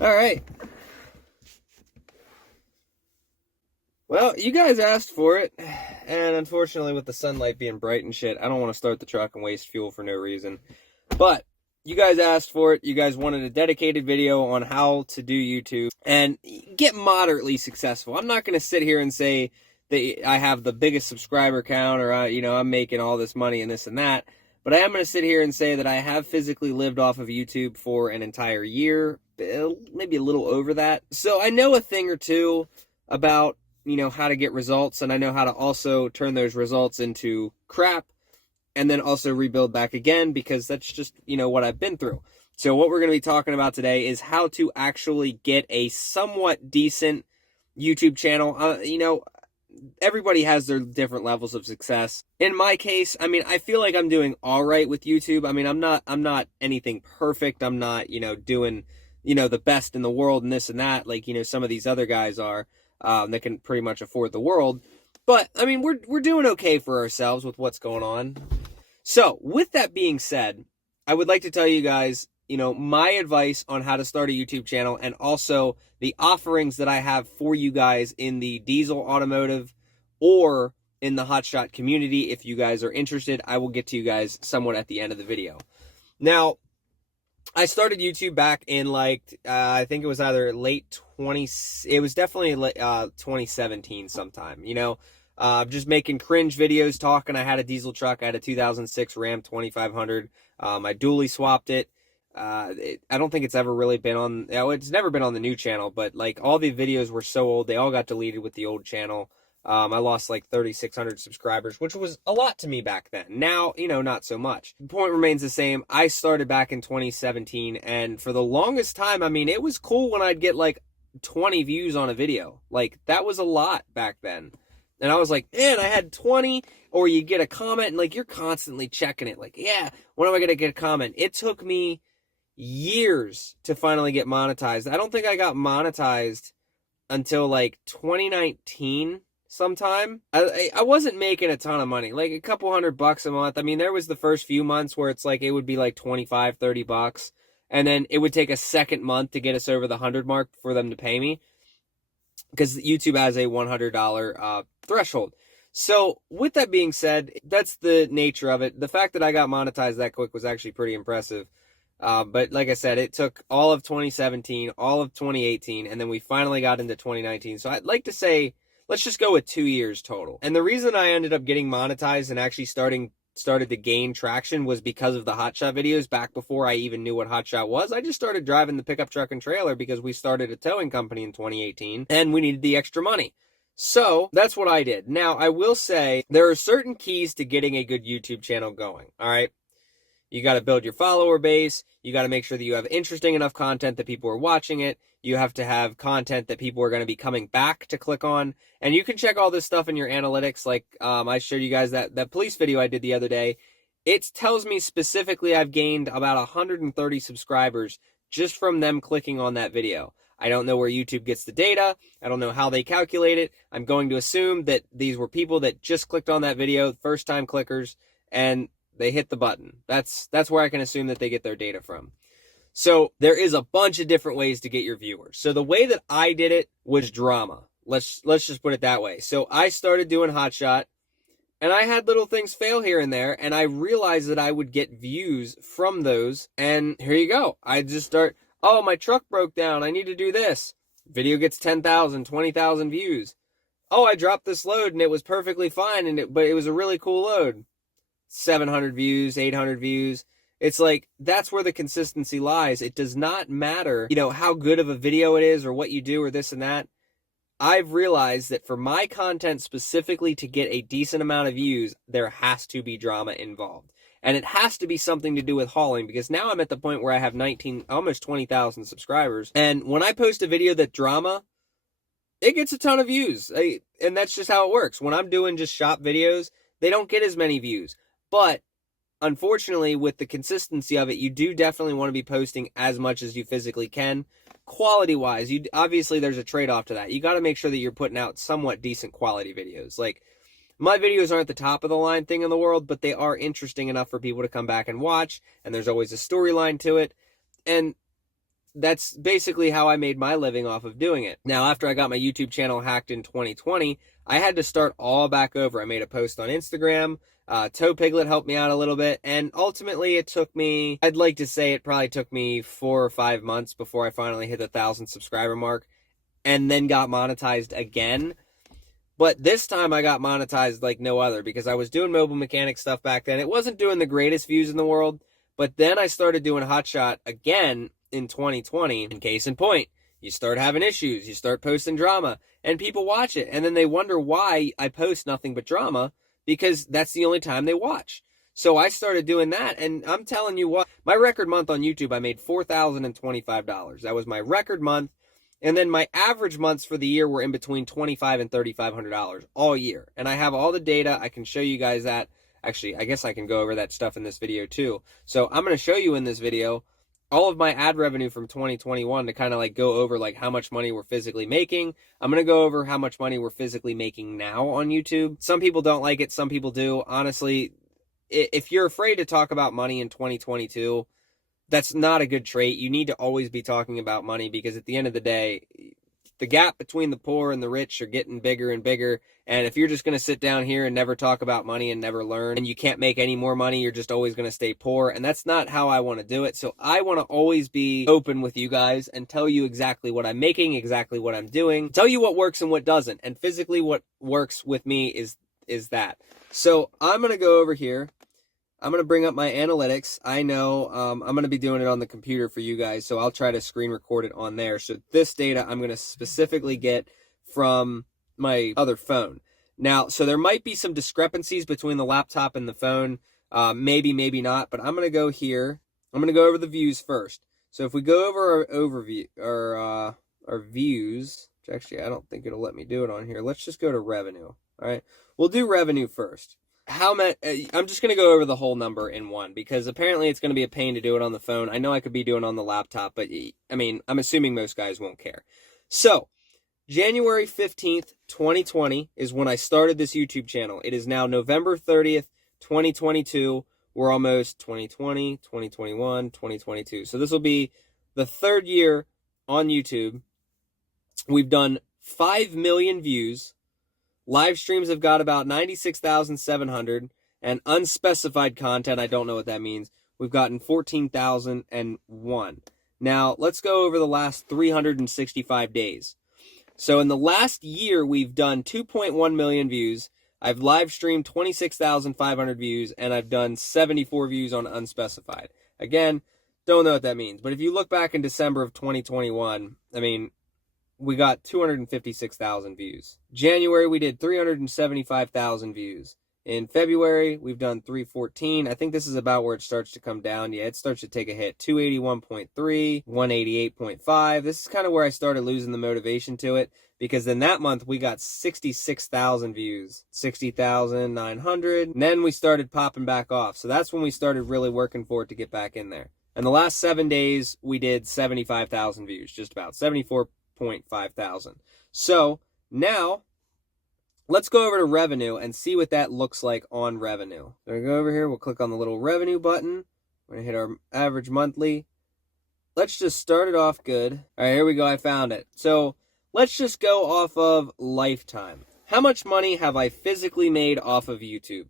All right. Well, you guys asked for it, and unfortunately with the sunlight being bright and shit, I don't want to start the truck and waste fuel for no reason. But you guys asked for it. You guys wanted a dedicated video on how to do YouTube and get moderately successful. I'm not going to sit here and say that I have the biggest subscriber count or, I'm making all this money and this and that. But I am going to sit here and say that I have physically lived off of YouTube for an entire year, maybe a little over that. So I know a thing or two about how to get results, and I know how to also turn those results into crap and then also rebuild back again, because that's just, what I've been through. So what we're going to be talking about today is how to actually get a somewhat decent YouTube channel. Everybody has their different levels of success. In my case, I feel like I'm doing all right with YouTube. I'm not anything perfect. I'm not, doing, the best in the world and this and that, like, some of these other guys are. That can pretty much afford the world. But, we're doing okay for ourselves with what's going on. So, with that being said, I would like to tell you guys, my advice on how to start a YouTube channel, and also the offerings that I have for you guys in the diesel automotive or in the hotshot community. If you guys are interested, I will get to you guys somewhat at the end of the video. Now, I started YouTube back in I think it was either late 20, it was definitely 2017 sometime, just making cringe videos talking. I had a diesel truck. I had a 2006 Ram 2500. I dually swapped it. I don't think it's ever really been on, it's never been on the new channel, but all the videos were so old, they all got deleted with the old channel. I lost 3,600 subscribers, which was a lot to me back then. Now, not so much. The point remains the same. I started back in 2017, and for the longest time, it was cool when I'd get 20 views on a video. That was a lot back then. And I was like, man, I had 20, or you get a comment, and you're constantly checking it. Yeah, when am I going to get a comment? It took me years to finally get monetized. I don't think I got monetized until 2019 sometime. I wasn't making a ton of money, a couple $100 a month. There was the first few months where it's it would be $25-30, and then it would take a second month to get us over the 100 mark for them to pay me, because YouTube has a $100 threshold. So with that being said, that's the nature of it. The fact that I got monetized that quick was actually pretty impressive. But like I said, it took all of 2017, all of 2018, and then we finally got into 2019. So I'd like to say, let's just go with 2 years total. And the reason I ended up getting monetized and actually started to gain traction was because of the hotshot videos. Back before I even knew what hotshot was, I just started driving the pickup truck and trailer because we started a towing company in 2018 and we needed the extra money. So that's what I did. Now, I will say there are certain keys to getting a good YouTube channel going. All right. You got to build your follower base. You got to make sure that you have interesting enough content that people are watching it. You have to have content that people are going to be coming back to click on. And you can check all this stuff in your analytics. I showed you guys that police video I did the other day. It tells me specifically I've gained about 130 subscribers just from them clicking on that video. I don't know where YouTube gets the data. I don't know how they calculate it. I'm going to assume that these were people that just clicked on that video, first-time clickers, and they hit the button. That's where I can assume that they get their data from. So there is a bunch of different ways to get your viewers. So the way that I did it was drama. Let's just put it that way. So I started doing hotshot, and I had little things fail here and there, and I realized that I would get views from those, and here you go. I just start, oh, my truck broke down, I need to do this. Video gets 10,000, 20,000 views. Oh, I dropped this load, and it was perfectly fine, but it was a really cool load. 700 views, 800 views. It's that's where the consistency lies. It does not matter, how good of a video it is or what you do or this and that. I've realized that for my content specifically to get a decent amount of views, there has to be drama involved. And it has to be something to do with hauling, because now I'm at the point where I have almost 20,000 subscribers. And when I post a video that's drama, it gets a ton of views. And that's just how it works. When I'm doing just shop videos, they don't get as many views. But unfortunately, with the consistency of it, you do definitely want to be posting as much as you physically can. Quality-wise, obviously there's a trade-off to that. You got to make sure that you're putting out somewhat decent quality videos. My videos aren't the top of the line thing in the world, but they are interesting enough for people to come back and watch, and there's always a storyline to it. And that's basically how I made my living off of doing it. Now, after I got my YouTube channel hacked in 2020, I had to start all back over. I made a post on Instagram. Toe Piglet helped me out a little bit. And ultimately, it took me, I'd like to say it probably took me 4 or 5 months before I finally hit the 1,000 subscriber mark and then got monetized again. But this time I got monetized like no other because I was doing mobile mechanic stuff back then. It wasn't doing the greatest views in the world, but then I started doing Hotshot again in 2020. And case in point, you start having issues, you start posting drama, and people watch it. And then they wonder why I post nothing but drama, because that's the only time they watch. So I started doing that, and I'm telling you what, my record month on YouTube, I made $4,025. That was my record month. And then my average months for the year were in between $2,500 and $3,500 all year. And I have all the data. I can show you guys that. Actually, I guess I can go over that stuff in this video too. So I'm going to show you in this video all of my ad revenue from 2021 to kind of like go over like how much money we're physically making. I'm going to go over how much money we're physically making now on YouTube. Some people don't like it. Some people do. Honestly, if you're afraid to talk about money in 2022, that's not a good trait. You need to always be talking about money, because at the end of the day, the gap between the poor and the rich are getting bigger and bigger. And if you're just going to sit down here and never talk about money and never learn, and you can't make any more money, you're just always going to stay poor. And that's not how I want to do it. So I want to always be open with you guys and tell you exactly what I'm making, exactly what I'm doing, tell you what works and what doesn't. And physically what works with me is that. So I'm going to go over here. I'm going to bring up my analytics. I know I'm going to be doing it on the computer for you guys, so I'll try to screen record it on there. So this data I'm going to specifically get from my other phone. Now, so there might be some discrepancies between the laptop and the phone. Maybe, maybe not, but I'm going to go here. I'm going to go over the views first. So if we go over our overview, our views, which actually I don't think it'll let me do it on here. Let's just go to revenue. All right, we'll do revenue first. How much? I'm just going to go over the whole number in one, because apparently it's going to be a pain to do it on the phone. I know I could be doing it on the laptop, but I mean, I'm assuming most guys won't care. So January 15th, 2020 is when I started this YouTube channel. It is now November 30th, 2022. We're almost 2020, 2021, 2022. So this will be the third year on YouTube. We've done 5 million views. Live streams have got about 96,700, and unspecified content, I don't know what that means, we've gotten 14,001. Now, let's go over the last 365 days. So in the last year, we've done 2.1 million views. I've live streamed 26,500 views, and I've done 74 views on unspecified. Again, don't know what that means, but if you look back in December of 2021, I mean, we got 256,000 views. January, we did 375,000 views. In February, we've done 314. I think this is about where it starts to come down. Yeah, it starts to take a hit. 281.3, 188.5. This is kind of where I started losing the motivation to it, because in that month, we got 66,000 views, 60,900. And then we started popping back off. So that's when we started really working for it to get back in there. And the last 7 days, we did 75,000 views, just about 74,500. So now let's go over to revenue and see what that looks like on revenue. So we go over here, we'll click on the little revenue button. We're gonna hit our average monthly. Let's just start it off good. All right, here we go, I found it. So let's just go off of lifetime. How much money have I physically made off of YouTube?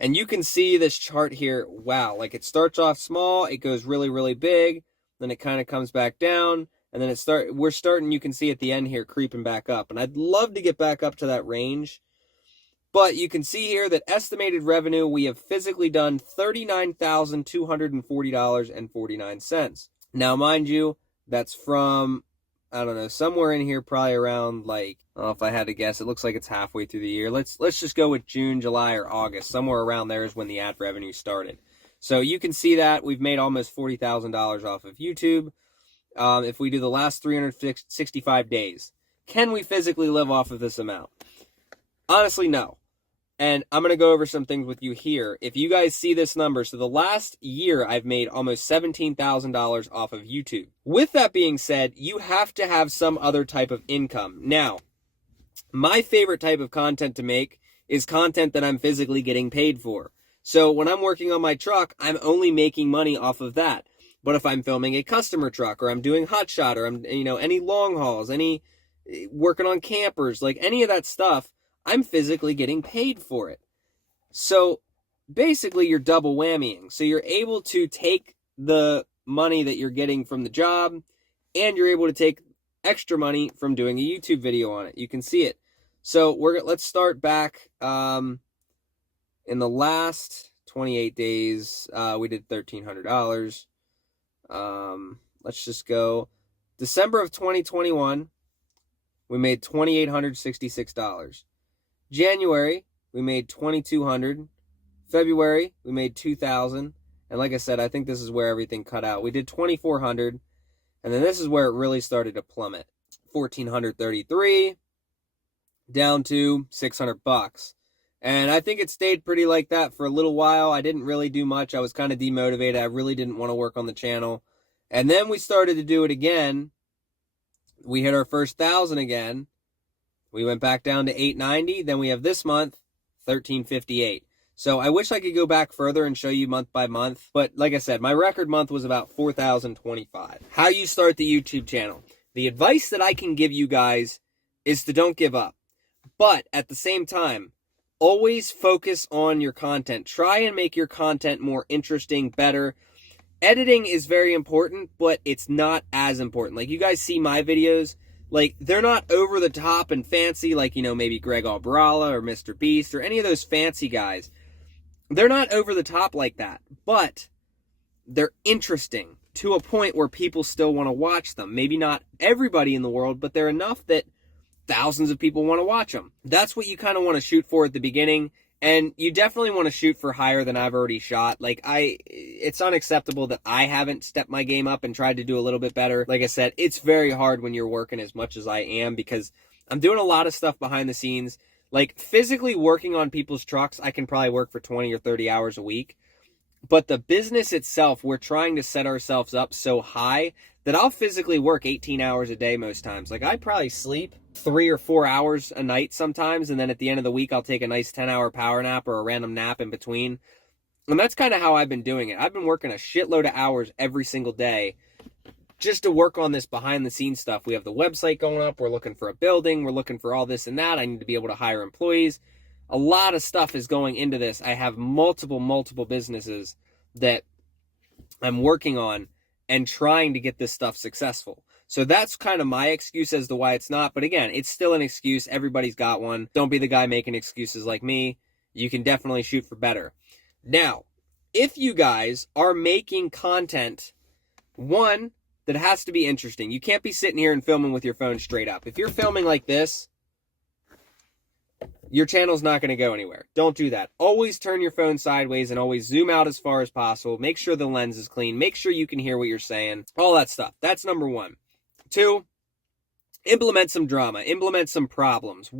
And you can see this chart here. Wow, like it starts off small, it goes really, really big, then it kind of comes back down. And then we're starting, you can see at the end here, creeping back up. And I'd love to get back up to that range. But you can see here that estimated revenue, we have physically done $39,240.49. Now, mind you, that's from, I don't know, somewhere in here, probably around like, I don't know if I had to guess, it looks like it's halfway through the year. Let's just go with June, July, or August. Somewhere around there is when the ad revenue started. So you can see that we've made almost $40,000 off of YouTube. If we do the last 365 days, can we physically live off of this amount? Honestly, no. And I'm going to go over some things with you here. If you guys see this number, so the last year I've made almost $17,000 off of YouTube. With that being said, you have to have some other type of income. Now, my favorite type of content to make is content that I'm physically getting paid for. So when I'm working on my truck, I'm only making money off of that. But if I'm filming a customer truck, or I'm doing hot shot, or I'm, any long hauls, any working on campers, like any of that stuff, I'm physically getting paid for it. So basically you're double whammying. So you're able to take the money that you're getting from the job, and you're able to take extra money from doing a YouTube video on it. You can see it. So let's start back in the last 28 days. We did $1,300. Let's just go December of 2021. We made $2,866. January, we made $2,200. February, we made $2,000. And like I said, I think this is where everything cut out. We did $2,400. And then this is where it really started to plummet. $1,433 down to $600. And I think it stayed pretty like that for a little while. I didn't really do much. I was kind of demotivated. I really didn't want to work on the channel. And then we started to do it again. We hit our first 1,000 again. We went back down to $890. Then we have this month, $1,358. So I wish I could go back further and show you month by month. But like I said, my record month was about $4,025. How you start the YouTube channel. The advice that I can give you guys is to don't give up. But at the same time, always focus on your content. Try and make your content more interesting, better. Editing is very important, but it's not as important. Like, you guys see my videos, like, they're not over the top and fancy like, maybe Greg Albarala or Mr. Beast or any of those fancy guys. They're not over the top like that, but they're interesting to a point where people still want to watch them. Maybe not everybody in the world, but they're enough that thousands of people want to watch them. That's what you kind of want to shoot for at the beginning. And you definitely want to shoot for higher than I've already shot. Like, it's unacceptable that I haven't stepped my game up and tried to do a little bit better. Like I said, it's very hard when you're working as much as I am, because I'm doing a lot of stuff behind the scenes. Like, physically working on people's trucks, I can probably work for 20 or 30 hours a week. But the business itself, we're trying to set ourselves up so high that I'll physically work 18 hours a day most times. Like, I probably sleep 3 or 4 hours a night sometimes, and then at the end of the week, I'll take a nice 10-hour power nap or a random nap in between. And that's kind of how I've been doing it. I've been working a shitload of hours every single day just to work on this behind-the-scenes stuff. We have the website going up. We're looking for a building. We're looking for all this and that. I need to be able to hire employees. A lot of stuff is going into this. I have multiple businesses that I'm working on and trying to get this stuff successful. So that's kind of my excuse as to why it's not. But again, it's still an excuse. Everybody's got one. Don't be the guy making excuses like me. You can definitely shoot for better. Now, if you guys are making content, one, that has to be interesting. You can't be sitting here and filming with your phone straight up. If you're filming like this, your channel's not going to go anywhere. Don't do that. Always turn your phone sideways and always zoom out as far as possible. Make sure the lens is clean. Make sure you can hear what you're saying. All that stuff. That's number one. Two, implement some drama. Implement some problems.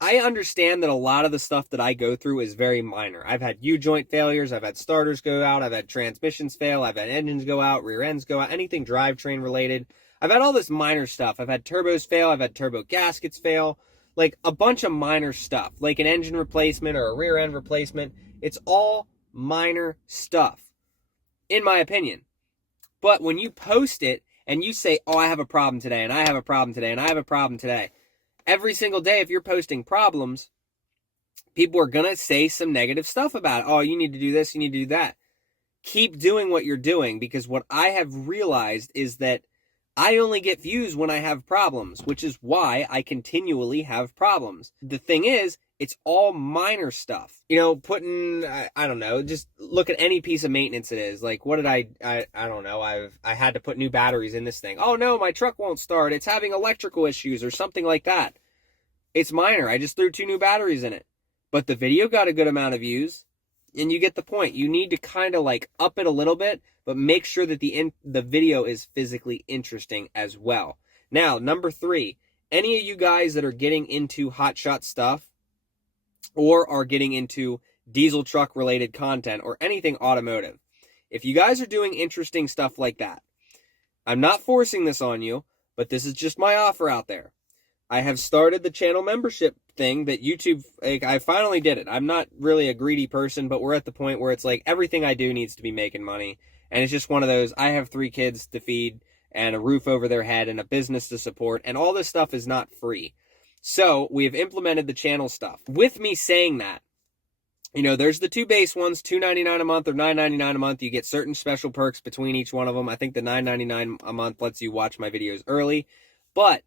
I understand that a lot of the stuff that I go through is very minor. I've had U-joint failures. I've had starters go out. I've had transmissions fail. I've had engines go out, rear ends go out, anything drivetrain related. I've had all this minor stuff. I've had turbos fail. I've had turbo gaskets fail. Like, a bunch of minor stuff, like an engine replacement or a rear end replacement. It's all minor stuff, in my opinion. But when you post it and you say, oh, I have a problem today, and I have a problem today, and I have a problem today, every single day, if you're posting problems, people are going to say some negative stuff about it. Oh, you need to do this, you need to do that. Keep doing what you're doing, because what I have realized is that I only get views when I have problems, which is why I continually have problems. The thing is, it's all minor stuff. Putting, I don't know, just look at any piece of maintenance it is. Like, what did I don't know, I had to put new batteries in this thing. Oh no, my truck won't start. It's having electrical issues or something like that. It's minor. I just threw 2 new batteries in it. But the video got a good amount of views, and you get the point. You need to kind of like up it a little bit, but make sure that the video is physically interesting as well. Now, number 3, any of you guys that are getting into hotshot stuff or are getting into diesel truck related content or anything automotive, if you guys are doing interesting stuff like that, I'm not forcing this on you, but this is just my offer out there. I have started the channel membership thing that YouTube, I finally did it. I'm not really a greedy person, but we're at the point where it's like everything I do needs to be making money. And it's just one of those, I have 3 kids to feed and a roof over their head and a business to support, and all this stuff is not free. So we have implemented the channel stuff. With me saying that, you know, there's the 2 base ones, $2.99 a month or $9.99 a month. You get certain special perks between each one of them. I think the $9.99 a month lets you watch my videos early. But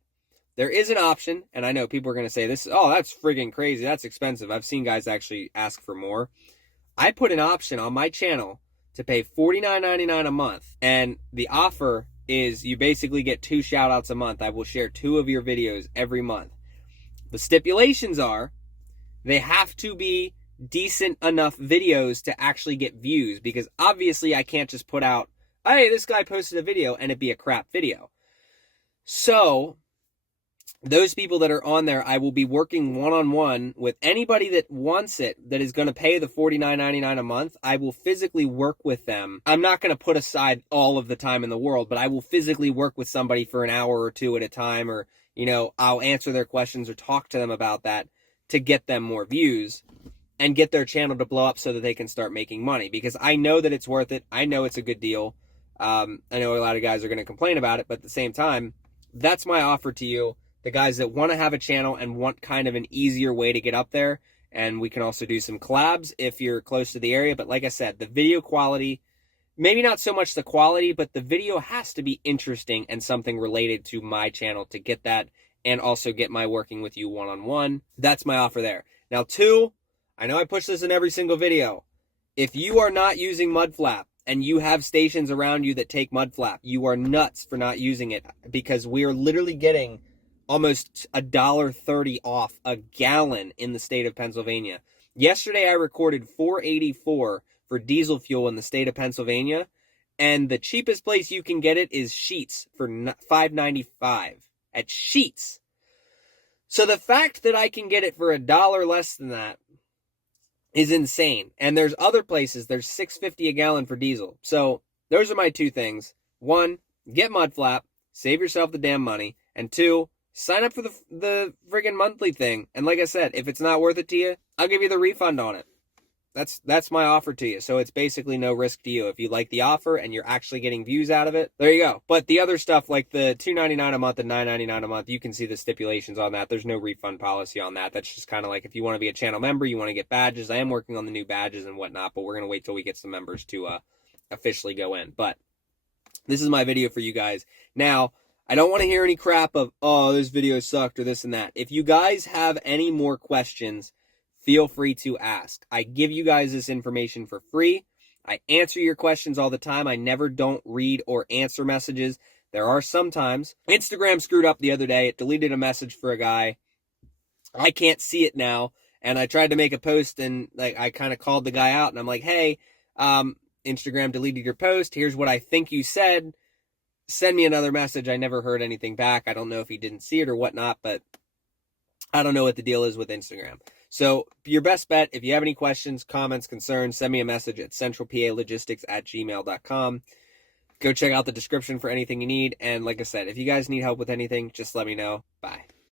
there is an option, and I know people are going to say, oh, that's friggin' crazy. That's expensive. I've seen guys actually ask for more. I put an option on my channel to pay $49.99 a month. And the offer is you basically get 2 shout-outs a month. I will share 2 of your videos every month. The stipulations are they have to be decent enough videos to actually get views, because obviously I can't just put out, hey, this guy posted a video and it be a crap video. So those people that are on there, I will be working one-on-one with anybody that wants it, that is going to pay the $49.99 a month. I will physically work with them. I'm not going to put aside all of the time in the world, but I will physically work with somebody for an hour or 2 at a time, or, you know, I'll answer their questions or talk to them about that to get them more views and get their channel to blow up so that they can start making money, because I know that it's worth it. I know it's a good deal. I know a lot of guys are going to complain about it, but at the same time, that's my offer to you. The guys that want to have a channel and want kind of an easier way to get up there. And we can also do some collabs if you're close to the area. But like I said, the video quality, maybe not so much the quality, but the video has to be interesting and something related to my channel to get that, and also get my working with you one-on-one. That's my offer there. Now 2, I know I push this in every single video. If you are not using Mudflap and you have stations around you that take Mudflap, you are nuts for not using it, because we are literally getting almost $1.30 off a gallon in the state of Pennsylvania. Yesterday I recorded $4.84 for diesel fuel in the state of Pennsylvania, and the cheapest place you can get it is Sheetz for $5.95 at Sheetz. So the fact that I can get it for $1 less than that is insane. And there's other places, there's $6.50 a gallon for diesel. So those are my 2 things. 1, get Mudflap, save yourself the damn money. And 2, sign up for the friggin' monthly thing. And like I said, if it's not worth it to you, I'll give you the refund on it. That's my offer to you. So it's basically no risk to you. If you like the offer and you're actually getting views out of it, there you go. But the other stuff, like the $2.99 a month and $9.99 a month, you can see the stipulations on that. There's no refund policy on that. That's just kind of like if you want to be a channel member, you want to get badges. I am working on the new badges and whatnot, but we're going to wait till we get some members to officially go in. But this is my video for you guys. Now, I don't want to hear any crap of, oh, this video sucked or this and that. If you guys have any more questions, feel free to ask. I give you guys this information for free. I answer your questions all the time. I never don't read or answer messages. There are sometimes. Instagram screwed up the other day. It deleted a message for a guy. I can't see it now. And I tried to make a post, and like I kind of called the guy out, and I'm like, hey, Instagram deleted your post. Here's what I think you said. Send me another message. I never heard anything back. I don't know if he didn't see it or whatnot, but I don't know what the deal is with Instagram. So your best bet, if you have any questions, comments, concerns, send me a message at centralpalogistics@gmail.com. Go check out the description for anything you need. And like I said, if you guys need help with anything, just let me know. Bye.